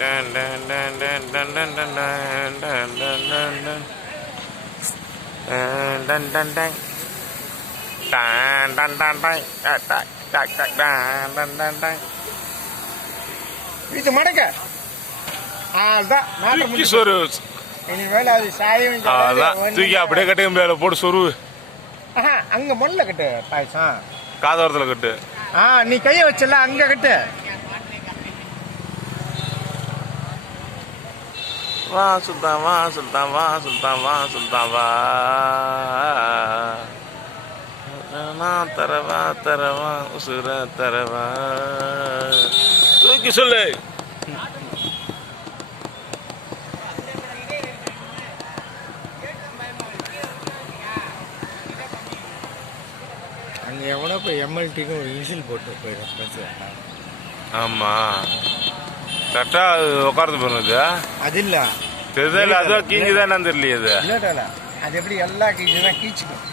Done done done done done done done done done done done done done done done done done done done. இது மடக்க அதுதான் தூக்கி சொரு. இனிமேல் அது சாயம் அதான் தூக்கி அப்படியே கட்டுங்க மேல போட்டு சொருவு. அங்க முள்ள கட்டு பாயசம் காதோரத்தில் கட்டு. நீ கைய வச்சல அங்க கட்டு. வா சுல்தான் வா சுல்தான் வா சுல்தான் வா சுல்தான் வா தரவா தரவா உசுர தரவா தூக்கி சொல்லு. அங்க எவனோ போய் எம்எல்டிக்கும் ஒரு இன்சில் போட்டு போயிடும் பஸ். ஆமா கரெக்டா அது உட்கார்ந்து போனது. அது இல்ல தெரியல, அதுவும் கீஞ்சுதான் தெரியலையே. அது அது எப்படி எல்லா கீச்சுதான் கீச்சுக்கும்.